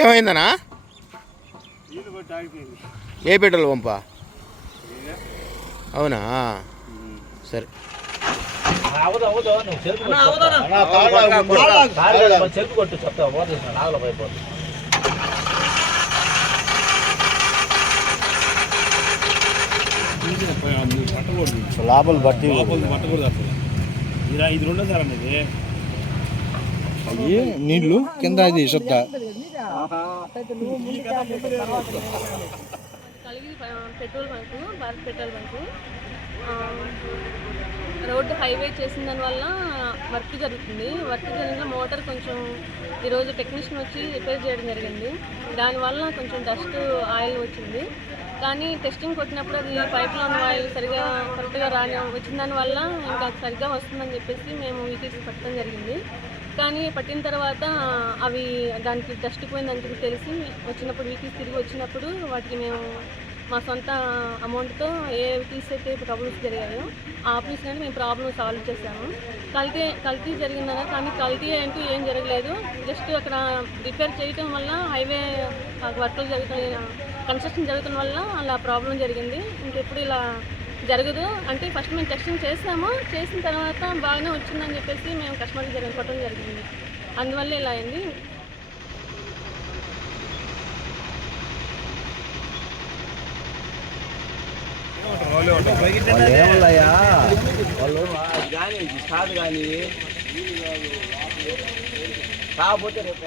ఏమైందనా? ఏ petrol పంపా? అవునా, సరే. చెరుపు కొట్టు చెప్తా నాగలో పైపోతుంది. లోపల బట్టి పట్టకూడదు అసలు. ఇది రెండో సార్ అనేది అవి నీళ్లు కింద అది శుద్ధ petrol bunk, Bharat petrol bunk road highway చేసిన దానివల్ల వర్క్ జరుగుతుంది. వర్క్ జరిగిన మోటార్ కొంచెం ఈరోజు టెక్నీషియన్ వచ్చి రిపేర్ చేయడం జరిగింది. దానివల్ల కొంచెం డస్ట్ ఆయిల్ వచ్చింది. కానీ టెస్టింగ్ కొట్టినప్పుడు అది పైప్లో ఉన్న ఆయిల్ సరిగా కరెక్ట్గా వచ్చిన దానివల్ల ఇంకా సరిగ్గా వస్తుందని చెప్పేసి మేము వీటీసీ పట్టడం జరిగింది. కానీ పట్టిన తర్వాత అవి దానికి డస్ట్ పోయిందని తెలిసి వచ్చినప్పుడు వీటీసీ తిరిగి వచ్చినప్పుడు వాటికి మేము మా సొంత అమౌంట్తో ఏ వీటీసీ అయితే ప్రాబ్లమ్స్ జరిగాయో ఆ ఆఫీస్ నుండి మేము ప్రాబ్లమ్ సాల్వ్ చేసాము. కల్తీ జరిగిందనే, కానీ కల్తీ అంటూ ఏం జరగలేదు. జస్ట్ అక్కడ రిపేర్ చేయటం వల్ల హైవే వర్కులు కన్స్ట్రక్షన్ జరుగుతున్న వల్ల అలా ప్రాబ్లం జరిగింది. ఇంకెప్పుడు ఇలా జరగదు. అంటే ఫస్ట్ మేము టెస్టింగ్ చేసాము, చేసిన తర్వాత బాగానే వచ్చిందని చెప్పేసి మేము కస్టమర్కి కొట్టడం జరిగింది. అందువల్ల ఇలా అయింది. ఏమయ్యా వాళ్ళు కానీ స్టార్ట్ కానీ కాకపోతే రేపు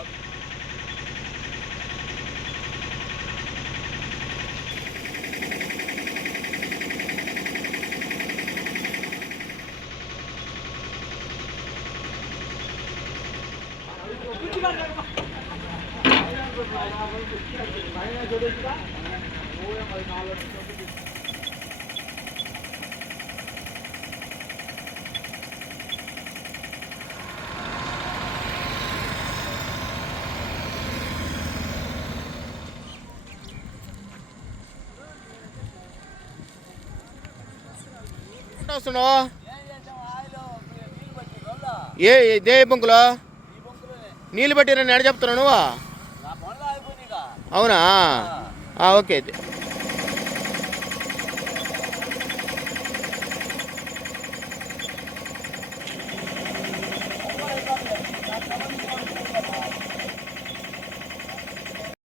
వస్తున్నావు ఏ బొంకులో నీళ్ళు పట్టిరని ఎడ చెప్తున్నావు నువ్వు? అవునా, ఓకే అయితే.